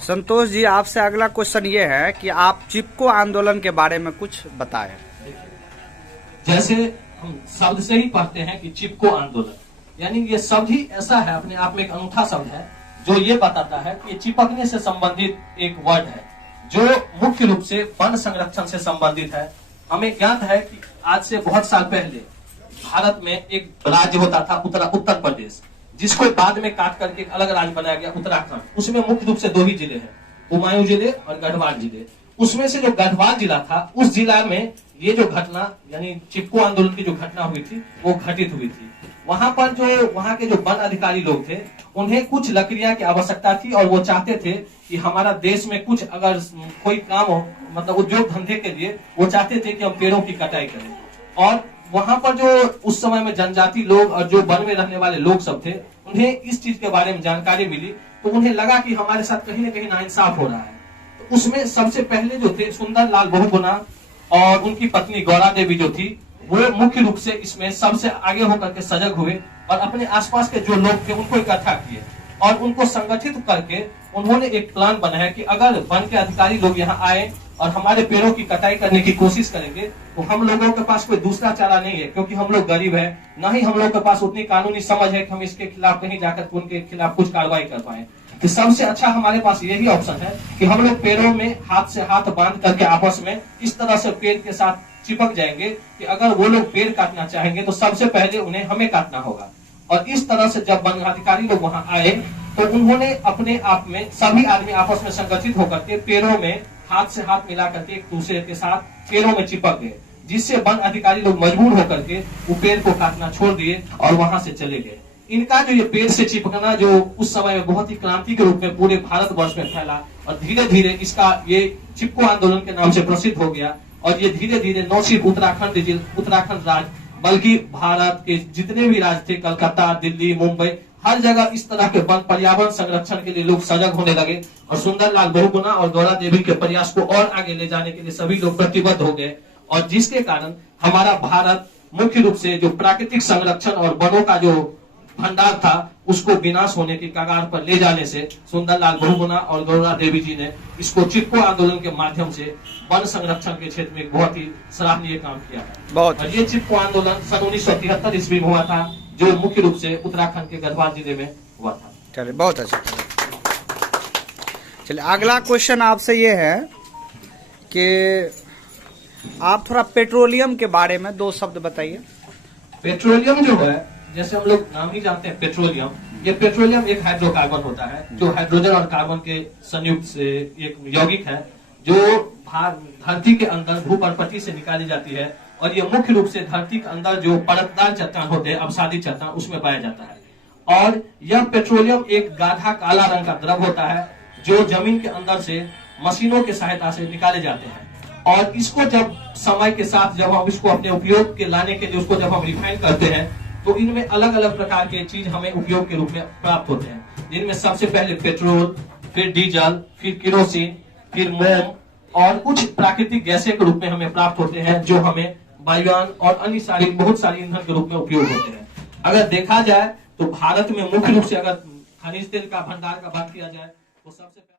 संतोष जी, आपसे अगला क्वेश्चन ये है कि आप चिपको आंदोलन के बारे में कुछ बताएं। जैसे हम शब्द से ही पढ़ते हैं कि चिपको आंदोलन, यानी ये शब्द ही ऐसा है, अपने आप में एक अनूठा शब्द है जो ये बताता है कि चिपकने से संबंधित एक वर्ड है जो मुख्य रूप से वन संरक्षण से संबंधित है। हमें ज्ञात है कि आज से बहुत साल पहले भारत में एक राज्य होता था उत्तर प्रदेश, जिसको बाद में काट करके एक अलग राज्य बनाया गया उत्तराखंड। उसमें मुख्य रूप से दो ही जिले हैं, कुमाऊं जिले और गढ़वाल जिले। उसमें से जो गढ़वाल जिला था, उस जिला में ये जो घटना यानी चिपको आंदोलन की जो घटना हुई थी वो घटित हुई थी। वहां पर जो वहां के जो वन अधिकारी लोग थे, उन्हें कुछ लकड़ियां की आवश्यकता थी और वो चाहते थे कि हमारा देश में कुछ अगर कोई काम हो, मतलब उद्योग धंधे के लिए वो चाहते थे कि हम पेड़ों की कटाई करें। और वहां पर जो उस समय में जनजाति लोग और जो वन में रहने वाले लोग सब थे, उन्हें इस चीज के बारे में जानकारी मिली, तो उन्हें लगा कि हमारे साथ कहीं ना कहीं नाइंसाफ हो रहा है। तो उसमें सबसे पहले जो थे सुंदरलाल बहुगुणा और उनकी पत्नी गौरा देवी जो थी, वो मुख्य रूप से इसमें सबसे आगे होकर के सजग हुए और अपने आसपास के जो लोग थे उनको इकट्ठा किए और उनको संगठित करके उन्होंने एक प्लान बनाया कि अगर वन के अधिकारी लोग यहाँ आए और हमारे पेड़ों की कटाई करने की कोशिश करेंगे तो हम लोगों के पास कोई दूसरा चारा नहीं है, क्योंकि हम लोग गरीब हैं, ना ही हम लोग के पास उतनी कानूनी समझ है कि हम इसके खिलाफ कहीं जाकर उनके खिलाफ कुछ कार्रवाई कर पाए। तो सबसे अच्छा हमारे पास यही ऑप्शन है कि हम लोग पेड़ों में हाथ से हाथ बांध करके आपस में इस तरह से पेड़ के साथ चिपक जाएंगे कि अगर वो लोग पेड़ काटना चाहेंगे तो सबसे पहले उन्हें हमें काटना होगा। और इस तरह से जब वन अधिकारी लोग वहां आए तो उन्होंने अपने आप में सभी आदमी आपस में संगठित होकर के पेड़ों में हाथ से हाथ मिला करके एक दूसरे के साथ पेड़ों में चिपक गए, जिससे वन अधिकारी लोग मजबूर होकर के वो पेड़ को काटना छोड़ दिए और वहां से चले गए। इनका जो ये पेड़ से चिपकना जो उस समय में बहुत ही क्रांति के रूप में पूरे भारतवर्ष में फैला और धीरे धीरे इसका ये चिपको आंदोलन के नाम से प्रसिद्ध हो गया। और ये धीरे धीरे न सिर्फ उत्तराखंड राज्य बल्कि भारत के जितने भी राज्य थे, कलकत्ता, दिल्ली, मुंबई, हर जगह इस तरह के वन पर्यावरण संरक्षण के लिए लोग सजग होने लगे और सुंदरलाल बहुगुणा और गौरा देवी के प्रयास को और आगे ले जाने के लिए सभी लोग प्रतिबद्ध हो गए। और जिसके कारण हमारा भारत मुख्य रूप से जो प्राकृतिक संरक्षण और वनों का जो भंडार था उसको विनाश होने की कगार पर ले जाने से सुंदरलाल बहुगुणा और गौरा देवी जी ने इसको चिपको आंदोलन के माध्यम से वन संरक्षण के क्षेत्र में एक बहुत ही सराहनीय काम किया है। बहुत। और ये चिपको आंदोलन सन 1973 ईस्वी में हुआ था, जो मुख्य रूप से उत्तराखंड के गढ़वाल जिले में हुआ था। चलिए, बहुत अच्छा। चलिए, अगला क्वेश्चन आपसे ये है कि आप थोड़ा पेट्रोलियम के बारे में दो शब्द बताइए। पेट्रोलियम जो है, जैसे हम लोग नाम ही जानते हैं पेट्रोलियम, ये पेट्रोलियम एक हाइड्रोकार्बन होता है जो हाइड्रोजन और कार्बन के संयुक्त से एक यौगिक है जो धरती के अंदर भूपर्पटी से निकाली जाती है। और ये मुख्य रूप से धरती के अंदर जो परतदार चट्टान होते हैं, अवसादी चट्टान, उसमें पाया जाता है। और यह पेट्रोलियम एक गाढ़ा काला रंग का द्रव होता है जो जमीन के अंदर से मशीनों की सहायता से निकाले जाते हैं। और इसको जब समय के साथ जब हम इसको अपने उपयोग के लाने के लिए उसको जब हम रिफाइन करते हैं तो इनमें अलग अलग प्रकार के चीज हमें उपयोग के रूप में प्राप्त होते हैं, जिनमें सबसे पहले पेट्रोल, फिर डीजल, फिर केरोसिन, फिर मोम और कुछ प्राकृतिक गैसें के रूप में हमें प्राप्त होते हैं जो हमें वायुयान और अन्य बहुत सारी ईंधन के रूप में उपयोग होते हैं। अगर देखा जाए तो भारत में मुख्य रूप से अगर खनिज तेल का भंडार का बात किया जाए तो सबसे